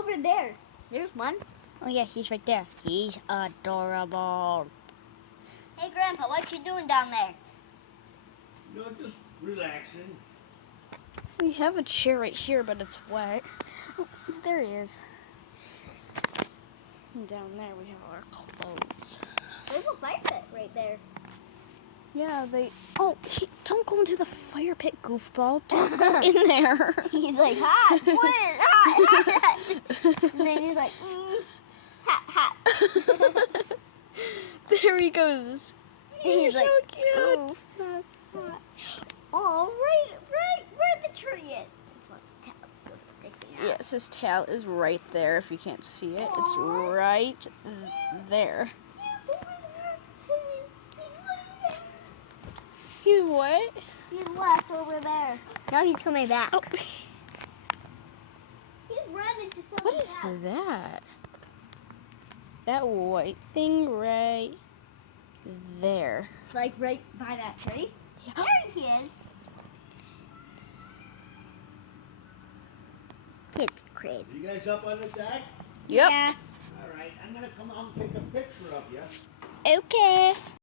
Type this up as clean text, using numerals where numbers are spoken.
over there. There's one. Oh yeah, he's right there. He's adorable. Hey, Grandpa, what you doing down there? Just relaxing. We have a chair right here, but it's wet. Oh, there he is. And down there we have our clothes. There's a fire pit right there. Yeah, Oh, don't go into the fire pit, goofball. Don't go in there. He's like, hot, hot. And then he's like, hot, hot. There he goes. He's so like, cute. oh, that's hot. Oh, right where the tree is. It's like, tail's still sticking out. Yes, his tail is right there. If you can't see it, it's Aw. right there. He's what? He's left over there. Now he's coming back. Oh. He's running to something What is else. that? That white thing right there. It's like right by that tree. Yeah. There he is. It's crazy. You guys up on the deck? Yep. Yeah. All right, I'm gonna come out and take a picture of you. Okay.